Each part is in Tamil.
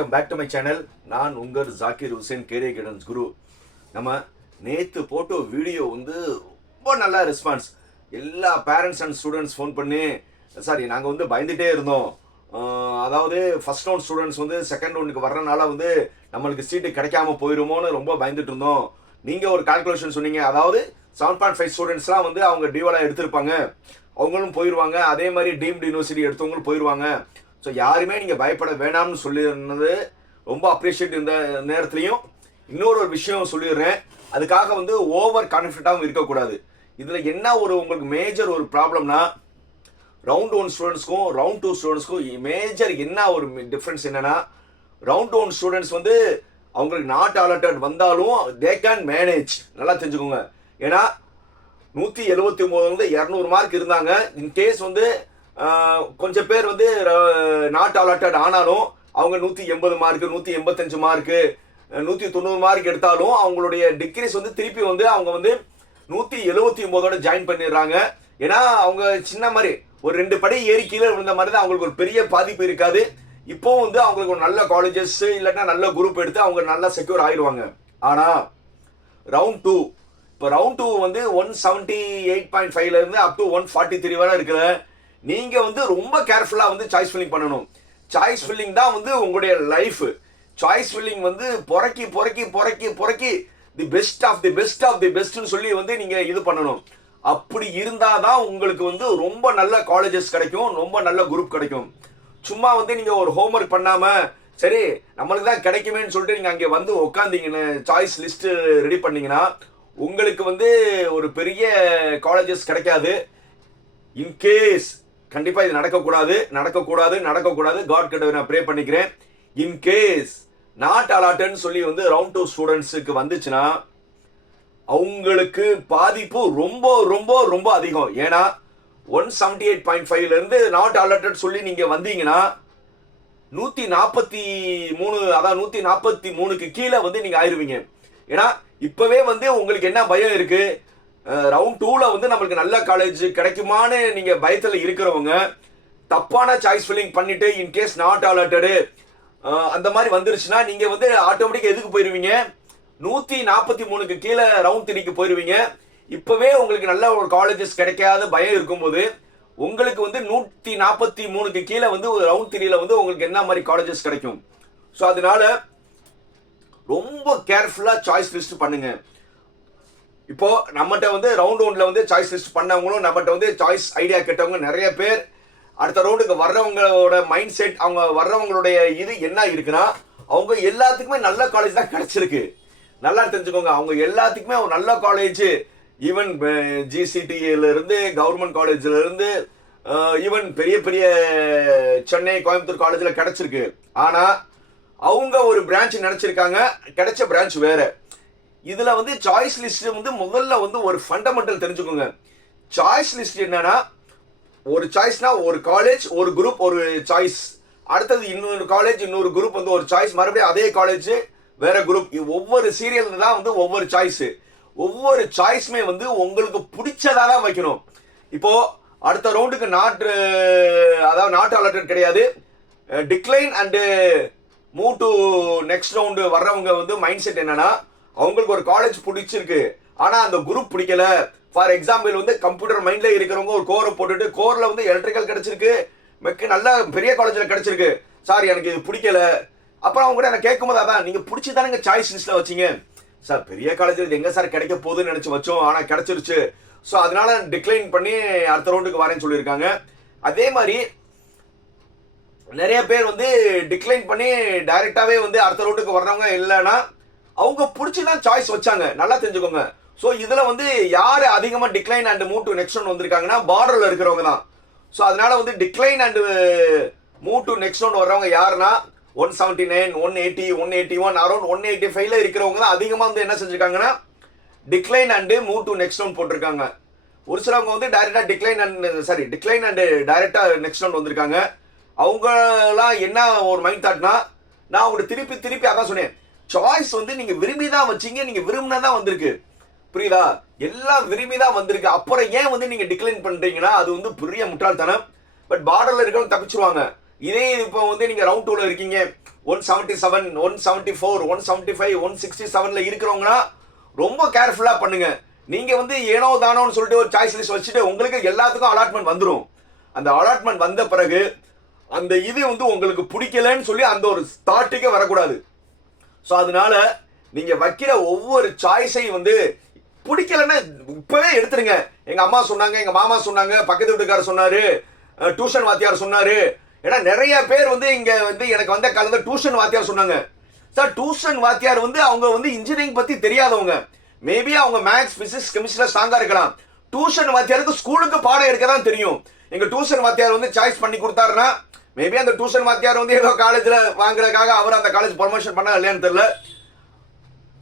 Welcome back to my channel நான் உங்கள் Zakir Hussain career guidance guru. நம்ம நேற்று போட்டோ வீடியோ வந்து ரொம்ப நல்ல ரெஸ்பான்ஸ் எல்லா பேரண்ட்ஸ் அண்ட் ஸ்டூடெண்ட்ஸ் ஃபோன் பண்ணி சாரி நாங்கள் வந்து பயந்துட்டே இருந்தோம். அதாவது ஃபர்ஸ்ட் ரவுண்ட் ஸ்டூடெண்ட்ஸ் வந்து செகண்ட் ரவுண்டுக்கு வர்றனால வந்து நம்மளுக்கு சீட்டு கிடைக்காம போயிருமோன்னு ரொம்ப பயந்துட்டு இருந்தோம். நீங்கள் ஒரு கால்குலேஷன் சொன்னீங்க. அதாவது செவன் பாயிண்ட் ஃபைவ் ஸ்டூடெண்ட்ஸ்லாம் வந்து அவங்க டிவலாக எடுத்திருப்பாங்க. அவங்களும் போயிடுவாங்க அதே மாதிரி டீம்டு யூனிவர்சிட்டி எடுத்தவங்களும் போயிடுவாங்க ஸோ யாருமே நீங்கள் பயப்பட வேணாம்னு சொல்லியிருந்தது ரொம்ப அப்ரிஷியேட் இருந்த நேரத்துலையும் இன்னொரு ஒரு விஷயம் சொல்லிடுறேன். அதுக்காக வந்து ஓவர் கான்ஃபிடண்ட்டாகவும் இருக்கக்கூடாது. இதில் என்ன ஒரு உங்களுக்கு மேஜர் ஒரு ப்ராப்ளம்னா ரவுண்ட் ஒன் ஸ்டூடெண்ட்ஸ்க்கும் ரவுண்ட் டூ ஸ்டூடெண்ட்ஸ்க்கும் மேஜர் என்ன ஒரு டிஃப்ரென்ஸ் என்னென்னா ரவுண்ட் ஒன் ஸ்டூடெண்ட்ஸ் வந்து அவங்களுக்கு நாட் அலர்டட் வந்தாலும் தே கேன் மேனேஜ் நல்லா தெரிஞ்சுக்கோங்க. ஏன்னா நூற்றி எழுபத்தி ஒம்போதுலேருந்து இரநூறு மார்க் இருந்தாங்க. இன்கேஸ் வந்து கொஞ்சம் பேர் வந்து நாட் அலாட்டட் ஆனாலும் அவங்க நூற்றி எண்பது மார்க்கு நூற்றி எண்பத்தஞ்சு மார்க்கு நூற்றி தொண்ணூறு மார்க் எடுத்தாலும் அவங்களுடைய டிகிரிஸ் வந்து திருப்பி வந்து அவங்க வந்து நூற்றி எழுபத்தி ஒம்போதோட ஜாயின் பண்ணிடுறாங்க. ஏன்னா அவங்க சின்ன மாதிரி ஒரு ரெண்டு படி ஏறி கீழே விழுந்த மாதிரி தான் அவங்களுக்கு ஒரு பெரிய பாதிப்பு இருக்காது. இப்போ வந்து அவங்களுக்கு ஒரு நல்ல காலேஜஸ் இல்லைன்னா நல்ல குரூப் எடுத்து அவங்க நல்லா செக்யூர் ஆயிடுவாங்க ஆனால் ரவுண்ட் டூ இப்போ ரவுண்ட் டூ வந்து ஒன் செவன்ட்டி எயிட் பாயிண்ட் ஃபைவ்லேருந்து up to one forty three வரை இருக்கிற நீங்கள் வந்து ரொம்ப கேர்ஃபுல்லாக வந்து சாய்ஸ் ஃபில்லிங் பண்ணணும். சாய்ஸ் ஃபில்லிங் தான் வந்து உங்களுடைய லைஃப் சாய்ஸ் ஃபில்லிங் வந்து புறக்கி புறக்கி புறக்கி புறக்கி the best of the best of the பெஸ்ட்னு சொல்லி வந்து நீங்கள் இது பண்ணணும். அப்படி இருந்தால் தான் உங்களுக்கு வந்து ரொம்ப நல்ல காலேஜஸ் கிடைக்கும் ரொம்ப நல்ல குரூப் கிடைக்கும். சும்மா வந்து நீங்கள் ஒரு ஹோம்ஒர்க் பண்ணாமல் சரி நம்மளுக்கு தான் கிடைக்குமேன்னு சொல்லிட்டு நீங்கள் அங்கே வந்து உட்காந்தீங்கன்னு சாய்ஸ் லிஸ்ட்டு ரெடி பண்ணிங்கன்னா உங்களுக்கு வந்து ஒரு பெரிய காலேஜஸ் கிடைக்காது. இன்கேஸ் கண்டிப்பாக இது நடக்கக்கூடாது நடக்கக்கூடாது நடக்கக்கூடாது. காட் கிட்ட நான் ப்ரே பண்ணிக்கிறேன். இன்கேஸ் நாட் அலாட்டன்னு சொல்லி வந்து ரவுண்ட் டூ ஸ்டூடெண்ட்ஸுக்கு வந்துச்சுன்னா அவங்களுக்கு பாதிப்பு ரொம்ப ரொம்ப ரொம்ப அதிகம். ஏன்னா ஒன் செவன்டி எயிட் பாயிண்ட் ஃபைவ்லேருந்து நாட் அலர்டட் சொல்லி நீங்கள் வந்தீங்கன்னா நூற்றி நாற்பத்தி மூணு அதான் நூற்றி நாற்பத்தி மூணுக்கு கீழே வந்து நீங்கள் ஆயிருவீங்க. ஏன்னா இப்போவே வந்து உங்களுக்கு என்ன பயம் இருக்குது ரவுண்ட் டூல வந்து நம்மளுக்கு நல்ல காலேஜ் கிடைக்குமான்னு நீங்க பயத்துல இருக்கிறவங்க தப்பான சாய்ஸ் ஃபில்லிங் பண்ணிட்டு இன்கேஸ் நாட் அலர்ட்டடு அந்த மாதிரி வந்துருச்சுன்னா நீங்க வந்து ஆட்டோமேட்டிக் எதுக்கு போயிருவீங்க? நூத்தி நாற்பத்தி மூணுக்கு கீழே ரவுண்ட் த்ரீக்கு போயிருவீங்க. இப்பவே உங்களுக்கு நல்ல ஒரு காலேஜஸ் கிடைக்காத பயம் இருக்கும்போது உங்களுக்கு வந்து நூத்தி நாற்பத்தி மூணுக்கு கீழே வந்து ஒரு ரவுண்ட் த்ரீல வந்து உங்களுக்கு என்ன மாதிரி காலேஜஸ் கிடைக்கும்? ஸோ அதனால ரொம்ப கேர்ஃபுல்லா சாய்ஸ் லிஸ்ட் பண்ணுங்க. இப்போ நம்மகிட்ட வந்து ரவுண்ட் ஒன்ல வந்து சாய்ஸ் லிஸ்ட் பண்ணவங்களும் நம்மகிட்ட வந்து சாய்ஸ் ஐடியா கேட்டவங்க நிறைய பேர். அடுத்த ரவுண்டுக்கு வர்றவங்களோட மைண்ட் செட் அவங்க வர்றவங்களுடைய இது என்ன இருக்குன்னா அவங்க எல்லாத்துக்குமே நல்ல காலேஜ் தான் கிடைச்சிருக்கு. நல்லா தெரிஞ்சுக்கோங்க அவங்க எல்லாத்துக்குமே அவங்க நல்ல காலேஜ் ஈவன் ஜிசிடில இருந்து கவர்மெண்ட் காலேஜ்ல இருந்து ஈவன் பெரிய பெரிய சென்னை கோயம்புத்தூர் காலேஜில் கிடைச்சிருக்கு. ஆனால் அவங்க ஒரு பிரான்ச் நினச்சிருக்காங்க கிடைச்ச பிரான்ச் வேறு. இதுல வந்து சாய்ஸ் லிஸ்ட் வந்து முதல்ல வந்து ஒரு ஃபண்டமெண்டல் தெரிஞ்சுக்கோங்க. சாய்ஸ் லிஸ்ட் என்னன்னா ஒரு சாய்ஸ்னா ஒரு காலேஜ் ஒரு குரூப் ஒரு சாய்ஸ் அடுத்தது இன்னொரு காலேஜ் இன்னொரு குரூப் வந்து ஒரு சாய்ஸ் மறுபடியும் அதே காலேஜ் வேற குரூப் ஒவ்வொரு சீரியல் தான் வந்து ஒவ்வொரு சாய்ஸ் ஒவ்வொரு சாய்ஸுமே வந்து உங்களுக்கு பிடிச்சதாக தான் வைக்கணும். இப்போ அடுத்த ரவுண்டுக்கு நாட்டு அதாவது நாட்டு அலர்ட் கிடையாது. Decline and move to next round வர்றவங்க வந்து மைண்ட் செட் என்னன்னா அவங்களுக்கு ஒரு காலேஜ் பிடிச்சிருக்கு. ஆனால் அந்த குரூப் பிடிக்கல. ஃபார் எக்ஸாம்பிள் வந்து கம்ப்யூட்டர் மைண்டில் இருக்கிறவங்க ஒரு கோரை போட்டுட்டு கோரில் வந்து எலக்ட்ரிக்கல் கிடச்சிருக்கு. மெக்கு நல்ல பெரிய காலேஜில் கிடச்சிருக்கு. சார் எனக்கு இது பிடிக்கல. அப்புறம் அவங்க கூட எனக்கு கேட்கும்போது அதான் நீங்கள் பிடிச்சி தானே சாய்ஸ் லிஸ்ட்டில் வச்சீங்க? சார் பெரிய காலேஜில் இது எங்கே சார் கிடைக்க போகுதுன்னு நினச்சி வச்சோம். ஆனால் கிடச்சிருச்சு. ஸோ அதனால டிக்ளைன் பண்ணி அடுத்த ரவுண்டுக்கு வரேன்னு சொல்லியிருக்காங்க. அதே மாதிரி நிறைய பேர் வந்து டிக்ளைன் பண்ணி டைரெக்டாகவே வந்து அடுத்த ரவுண்டுக்கு வர்றவங்க இல்லைன்னா அவங்க பிடிச்சி தான் சாய்ஸ் வச்சாங்க. நல்லா தெரிஞ்சுக்கோங்க. ஸோ இதில் வந்து யார் அதிகமாக decline and move to next one வந்திருக்காங்கன்னா பார்டரில் இருக்கிறவங்க தான். ஸோ அதனால வந்து decline and move to next one வர்றவங்க யாருன்னா one seventy nine one eighty one eighty one around one eighty ஃபைவ்ல இருக்கிறவங்க தான் அதிகமாக வந்து என்ன செஞ்சிருக்காங்கன்னா decline and move to next one போட்டிருக்காங்க. ஒரு சிலவங்க வந்து டைரெக்டாக decline and sorry decline and டைரெக்டாக நெக்ஸ்ட் ஒன் வந்திருக்காங்க. அவங்களாம் என்ன ஒரு மைண்ட் தாட்னா நான் அவங்கள்ட்ட திருப்பி திருப்பி அதான் சொன்னேன். சாய்ஸ் வந்து நீங்க விரும்பி தான் வச்சீங்க நீங்க விரும்பினா தான் வந்திருக்கு. புரியுதா? எல்லாம் விரும்பி தான் வந்திருக்கு. அப்புறம் ஏன் வந்து நீங்க டிக்ளைன் பண்றீங்கன்னா அது வந்து பெரிய முட்டாள்தனம். பட் பார்டர்ல இருக்கவங்க தப்பிச்சிருவாங்க. இதே இப்போ வந்து நீங்க ரவுண்ட் டூல இருக்கீங்க. One seventy seven one seventy four one seventy five one sixty செவன்ல இருக்கிறவங்கன்னா ரொம்ப கேர்ஃபுல்லா பண்ணுங்க. நீங்க வந்து ஏனோ தானோன்னு சொல்லிட்டு ஒரு சாய்ஸ் லிஸ்ட் வச்சுட்டு உங்களுக்கு எல்லாத்துக்கும் அலாட்மெண்ட் வந்துடும் அந்த அலாட்மெண்ட் வந்த பிறகு அந்த இது வந்து உங்களுக்கு பிடிக்கலன்னு சொல்லி அந்த ஒரு தாட்டுக்கே வரக்கூடாது. ஸோ அதனால நீங்க வைக்கிற ஒவ்வொரு சாய்ஸையும் வந்து பிடிக்கலன்னா இப்பவே எடுத்துருங்க. எங்க அம்மா சொன்னாங்க எங்க மாமா சொன்னாங்க பக்கத்து வீட்டுக்காரர் சொன்னாரு டியூஷன் வாத்தியார் சொன்னாரு. ஏன்னா நிறைய பேர் வந்து இங்க வந்து எனக்கு வந்த காலத்தில் டியூஷன் வாத்தியார் சொன்னாங்க. சார் டியூஷன் வாத்தியார் வந்து அவங்க வந்து இன்ஜினியரிங் பத்தி தெரியாதவங்க. மேபி அவங்க மேக்ஸ் பிசிக்ஸ் கெமிஸ்ட்ரில ஸ்ட்ராங்கா இருக்கலாம். டியூஷன் வாத்தியாருக்கு ஸ்கூலுக்கு பாடம் எடுக்க தான் தெரியும். எங்க டியூஷன் வாத்தியார் வந்து சாய்ஸ் பண்ணி கொடுத்தாருன்னா மேபி அந்த டியூஷன் வாத்தியார் வந்து ஏதோ காலேஜில் வாங்குறதுக்காக அவர் அந்த காலேஜ் ப்ரொமோஷன் பண்ண இல்லையான்னு தெரியல.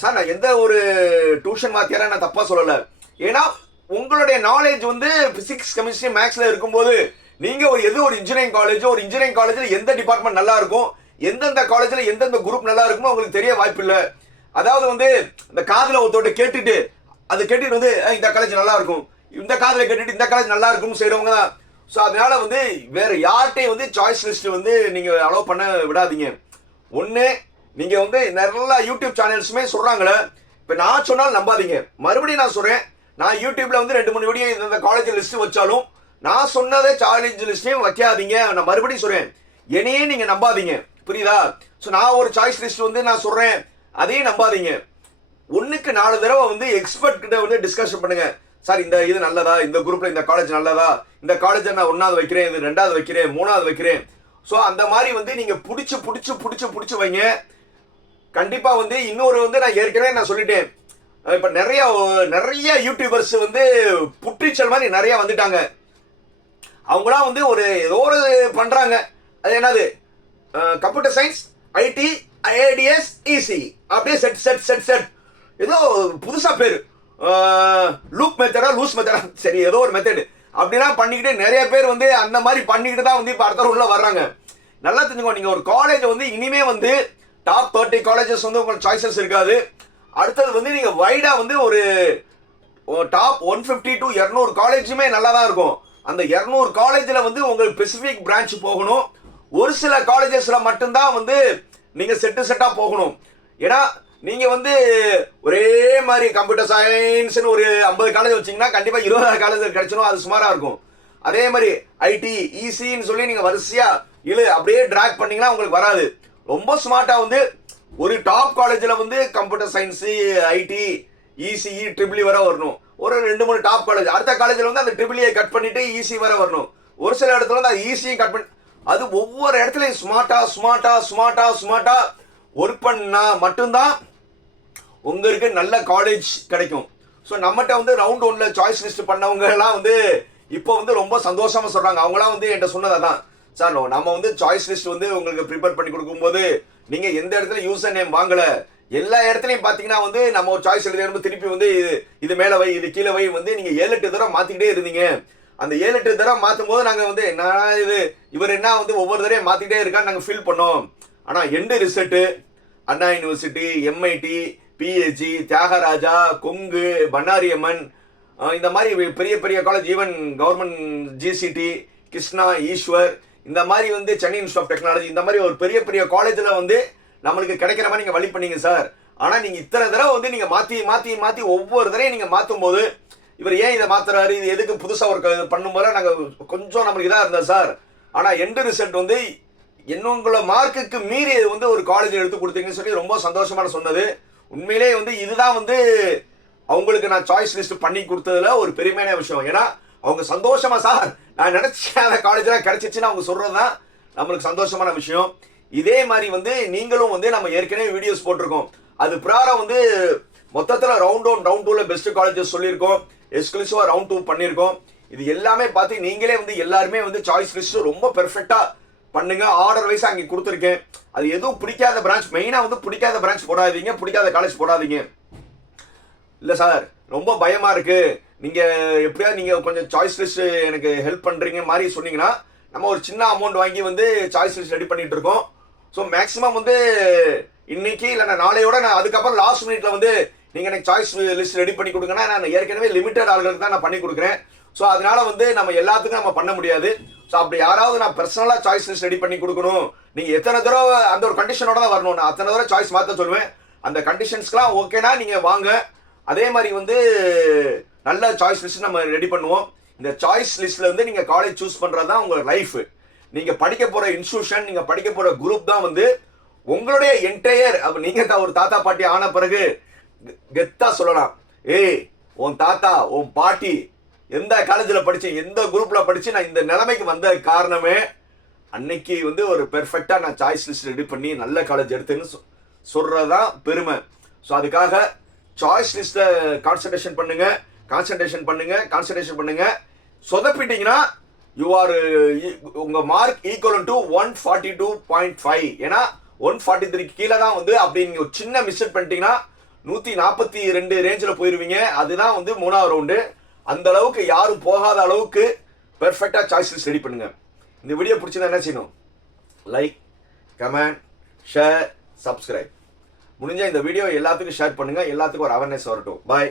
சார் நான் எந்த ஒரு டியூஷன் வாத்தியாரா நான் தப்பாக சொல்லலை. ஏன்னா உங்களுடைய நாலேஜ் வந்து பிசிக்ஸ் கெமிஸ்ட்ரி மேக்ஸில் இருக்கும்போது நீங்கள் ஒரு எது ஒரு இன்ஜினியரிங் காலேஜ் ஒரு இன்ஜினியரிங் காலேஜ்ல எந்த டிபார்ட்மெண்ட் நல்லா இருக்கும் எந்தெந்த காலேஜ்ல எந்தெந்த குரூப் நல்லா இருக்குமோ உங்களுக்கு தெரிய வாய்ப்பு இல்லை. அதாவது வந்து இந்த காதில் ஒருத்தோட கேட்டுட்டு அதை கேட்டுட்டு வந்து இந்த காலேஜ் நல்லா இருக்கும். இந்த காதில் கேட்டுட்டு இந்த காலேஜ் நல்லா இருக்கும்னு செய்கிறவங்க தான். ஸோ அதனால வந்து வேற யார்கிட்டையும் வந்து சாய்ஸ் லிஸ்ட் வந்து நீங்க அலோவ் பண்ண விடாதீங்க. ஒன்று நீங்க வந்து நிறைய யூடியூப் சேனல்ஸுமே சொல்றாங்களே இப்போ நான் சொன்னாலும் நம்பாதீங்க. மறுபடியும் நான் சொல்றேன் நான் யூடியூப்ல வந்து ரெண்டு மூணு வீடியோ இந்த காலேஜ் லிஸ்ட் வச்சாலும் நான் சொன்னதே சேலஞ்ச் லிஸ்ட்டையும் வைக்காதீங்க. நான் மறுபடியும் சொல்றேன் என்னையே நீங்க நம்பாதீங்க. புரியுதா? ஸோ நான் ஒரு சாய்ஸ் லிஸ்ட் வந்து நான் சொல்றேன் அதையும் நம்பாதீங்க. ஒன்றுக்கு நாலு தடவை வந்து எக்ஸ்பர்ட் கிட்ட வந்து டிஸ்கஷன் பண்ணுங்க. சார் இந்த இது நல்லதா? இந்த குரூப்ல இந்த காலேஜ் நல்லதா? இந்த காலேஜ் நான் ஒன்னாவது வைக்கிறேன் இது ரெண்டாவது வைக்கிறேன் மூணாவது வைக்கிறேன். ஸோ அந்த மாதிரி வந்து நீங்க பிடிச்சி பிடிச்சி பிடிச்சி பிடிச்சி வைங்க. கண்டிப்பா வந்து இன்னொரு வந்து நான் ஏற்கனவே நான் சொல்லிட்டேன். இப்ப நிறைய நிறைய யூடியூபர்ஸ் வந்து புற்றிச்சல் மாதிரி நிறைய வந்துட்டாங்க. அவங்களாம் வந்து ஒரு ஏதோ ஒரு பண்றாங்க. அது என்னது? Computer science IT IADS EC அப்படியே செட் செட் செட் செட் ஏதோ புதுசா பேரு. லூப் மெத்தடா லூஸ் மெத்தடா சரி ஏதோ ஒரு மெத்தட் அப்படிலாம் பண்ணிக்கிட்டு நிறைய பேர் வந்து அந்த மாதிரி பண்ணிக்கிட்டு தான் வந்து இப்போ அடுத்த உள்ள வர்றாங்க. நல்லா தெரிஞ்சுக்கோ நீங்கள் ஒரு காலேஜ் வந்து இனிமே வந்து டாப் தேர்ட்டி காலேஜஸ் வந்து உங்களுக்கு சாய்ஸஸ் இருக்காது. அடுத்தது வந்து நீங்கள் வைடாக வந்து ஒரு டாப் ஒன் ஃபிஃப்டி டு இரநூறு காலேஜுமே நல்லா தான் இருக்கும். அந்த இரநூறு காலேஜில் வந்து உங்களுக்கு ஸ்பெசிஃபிக் பிரான்ச் போகணும். ஒரு சில காலேஜஸில் மட்டும்தான் வந்து நீங்கள் செட்டு செட்டாக போகணும். ஏன்னா நீங்க வந்து ஒரே மாதிரி கம்ப்யூட்டர் சயின்ஸ்னு ஒரு ஐம்பது காலேஜ் வச்சீங்கன்னா கண்டிப்பா இருபதாயிரம் காலேஜ் கிடைச்சிடும் அது சுமாரா இருக்கும். அதே மாதிரி ஐடி இசின்னு சொல்லி நீங்க வரிசையா இழு அப்படியே ட்ராக் பண்ணீங்கன்னா உங்களுக்கு வராது. ரொம்ப ஸ்மார்ட்டா வந்து ஒரு டாப் காலேஜில் வந்து computer science IT ECE triple வர வரணும். ஒரு ரெண்டு மூணு டாப் காலேஜ் அடுத்த காலேஜில் வந்து அந்த ட்ரிபிளியை கட் e பண்ணிட்டு இசி வர வரணும். ஒரு சில இடத்துல வந்து அது ஈஸியும் கட் பண்ணி அது ஒவ்வொரு இடத்துலையும் ஸ்மார்ட்டா ஸ்மார்ட்டா ஸ்மார்ட்டா ஸ்மார்ட்டா ஒர்க் பண்ணா மட்டும்தான் உங்களுக்கு நல்ல காலேஜ் கிடைக்கும். ஸோ நம்மகிட்ட வந்து ரவுண்ட் ஒன்ல சாய்ஸ் லிஸ்ட் பண்ணவங்கலாம் வந்து இப்போ வந்து ரொம்ப சந்தோஷமா சொல்றாங்க. அவங்களாம் வந்து என்கிட்ட சொன்னது தான் சார் நம்ம வந்து சாய்ஸ் லிஸ்ட் வந்து உங்களுக்கு ப்ரிப்பேர் பண்ணி கொடுக்கும்போது நீங்க எந்த இடத்துல யூசர் நேம் வாங்கல எல்லா இடத்துலையும் பார்த்தீங்கன்னா வந்து நம்ம ஒரு சாய்ஸ் எழுதி திருப்பி வந்து இது- இது மேலே வை இது கீழே வை வந்து நீங்கள் ஏழு எட்டு தடவை மாற்றிக்கிட்டே இருந்தீங்க. அந்த ஏழு எட்டு தடவை மாற்றும் போது நாங்கள் வந்து என்ன இது? இவர் என்ன வந்து ஒவ்வொரு தடவையும் மாற்றிக்கிட்டே இருக்கான்னு நாங்கள் ஃபீல் பண்ணோம். ஆனால் end result Anna university MIT PHC Thiagaraja Kongu Bannariamman இந்த மாதிரி பெரிய பெரிய college even government GCT Krishna Eswar இந்த மாதிரி வந்து சென்னை இன்ஸ்டியூட் ஆஃப் டெக்னாலஜி இந்த மாதிரி ஒரு பெரிய பெரிய காலேஜில் வந்து நம்மளுக்கு கிடைக்கிற மாதிரி நீங்கள் வழி பண்ணீங்க சார் ஆனால் நீங்கள் இத்தனை தடவை வந்து நீங்கள் மாற்றி மாற்றி மாற்றி ஒவ்வொரு தடவையும் நீங்கள் மாற்றும் போது இவர் ஏன் இதை மாற்றுறாரு இது எதுக்கு புதுசாக ஒரு பண்ணும் பண்ணும்போது நாங்கள் கொஞ்சம் நம்மளுக்கு இதாக இருந்தோம் சார் ஆனால் எண்டு ரிசல்ட் வந்து என்னங்கள மார்க்குக்கு மீறி வந்து ஒரு காலேஜ் எடுத்து கொடுத்தீங்கன்னு சொல்லி ரொம்ப சந்தோஷமான சொன்னது. உண்மையிலே வந்து இதுதான் வந்து அவங்களுக்கு நான் சாய்ஸ் லிஸ்ட் பண்ணி கொடுத்ததுல ஒரு பெருமையான விஷயம். ஏன்னா அவங்க சந்தோஷமா சார் நான் நினைச்ச காலேஜ்லாம் கிடைச்சிச்சுன்னு அவங்க சொல்றதுதான் நம்மளுக்கு சந்தோஷமான விஷயம். இதே மாதிரி வந்து நீங்களும் வந்து நம்ம ஏற்கனவே வீடியோஸ் போட்டிருக்கோம். அது பிரகாரம் வந்து மொத்தத்தில் ரவுண்ட் ஒன் ரவுண்ட் டூவில் பெஸ்ட் காலேஜஸ் சொல்லியிருக்கோம். எக்ஸ்க்ளூசிவாக ரவுண்ட் டூ பண்ணியிருக்கோம். இது எல்லாமே பார்த்து நீங்களே வந்து எல்லாருமே வந்து சாய்ஸ் லிஸ்ட் ரொம்ப பெர்ஃபெக்டாக பண்ணுங்க ஆர்டர் வைஸ் அங்கே கொடுத்துருக்கேன். அது எதுவும் பிடிக்காத பிரான்ச் மெயினாக வந்து பிடிக்காத பிரான்ச் போடாதீங்க பிடிக்காத காலேஜ் போடாதீங்க. இல்லை சார் ரொம்ப பயமாக இருக்கு. நீங்கள் எப்படியாவது நீங்கள் கொஞ்சம் சாய்ஸ் லிஸ்ட் எனக்கு ஹெல்ப் பண்ணுறீங்க மாதிரி சொன்னீங்கன்னா நம்ம ஒரு சின்ன அமௌண்ட் வாங்கி வந்து சாய்ஸ் லிஸ்ட் ரெடி பண்ணிட்டு இருக்கோம். ஸோ மேக்ஸிமம் வந்து இன்னைக்கு இல்லைன்னா நாளையோட நான் அதுக்கப்புறம் லாஸ்ட் மினிட்ல வந்து நீங்கள் எனக்கு சாய்ஸ் லிஸ்ட் ரெடி பண்ணி கொடுங்கன்னா நான் ஏற்கனவே லிமிட்டட் ஆளுகளுக்கு தான் நான் பண்ணி கொடுக்குறேன். ஸோ அதனால வந்து நம்ம எல்லாத்துக்கும் நம்ம பண்ண முடியாது. ஸோ அப்படி யாராவது நான் பர்சனலாக சாய்ஸ் லிஸ்ட் ரெடி பண்ணி கொடுக்கணும். நீங்கள் எத்தனை தடவை அந்த ஒரு கண்டிஷனோட தான் வரணும் நான் அத்தனை தடவை சாய்ஸ் மாற்ற சொல்லுவேன். அந்த கண்டிஷன்ஸ்க்குலாம் ஓகேனா நீங்கள் வாங்க. அதே மாதிரி வந்து நல்ல சாய்ஸ் லிஸ்ட் நம்ம ரெடி பண்ணுவோம். இந்த சாய்ஸ் லிஸ்ட்டில் வந்து நீங்கள் காலேஜ் சூஸ் பண்ணுறது தான் உங்கள் லைஃப் நீங்கள் படிக்க போகிற இன்ஸ்டியூஷன் நீங்கள் படிக்க போகிற குரூப் தான் வந்து உங்களுடைய என்டையர் அப்போ நீங்கள் தான் ஒரு தாத்தா பாட்டி ஆன பிறகு கெத்தாக சொல்லலாம். ஏய் உன் தாத்தா உன் பாட்டி எந்த காலேஜில் படித்தேன் எந்த குரூப்பில் படித்து நான் இந்த நிலைமைக்கு வந்த காரணமே அன்னைக்கு வந்து ஒரு பெர்ஃபெக்டாக நான் சாய்ஸ் லிஸ்ட் ரெடி பண்ணி நல்ல காலேஜ் எடுத்தேன்னு சொ- சொல்றதுதான் பெருமை. ஸோ அதுக்காக சாய்ஸ் லிஸ்ட்டை கான்சன்ட்ரேஷன் பண்ணுங்கள் கான்சன்ட்ரேஷன் பண்ணுங்கள் கான்சன்ட்ரேஷன் பண்ணுங்கள் சொதப்பிட்டீங்கன்னா யூ ஆர் உங்கள் mark equal to one forty two point five ஏன்னா ஒன் ஃபார்ட்டி த்ரீக்கு கீழே தான் வந்து அப்படி நீங்கள் ஒரு சின்ன மிஸ்டேக் பண்ணிட்டீங்கன்னா நூற்றி நாற்பத்தி ரெண்டு ரேஞ்சில் போயிடுவீங்க அதுதான் வந்து மூணாவது ரவுண்டு அந்த அளவுக்கு யாரும் போகாத அளவுக்கு பெர்ஃபெக்டாக சாய்ஸஸ் ரெடி பண்ணுங்க. இந்த வீடியோ பிடிச்சிருந்தா என்ன செய்யணும்? லைக் கமெண்ட் ஷேர் சப்ஸ்கிரைப் முடிஞ்ச இந்த வீடியோ எல்லாத்துக்கும் ஷேர் பண்ணுங்க. எல்லாத்துக்கும் ஒரு அவேர்னஸ் வரட்டும். பாய்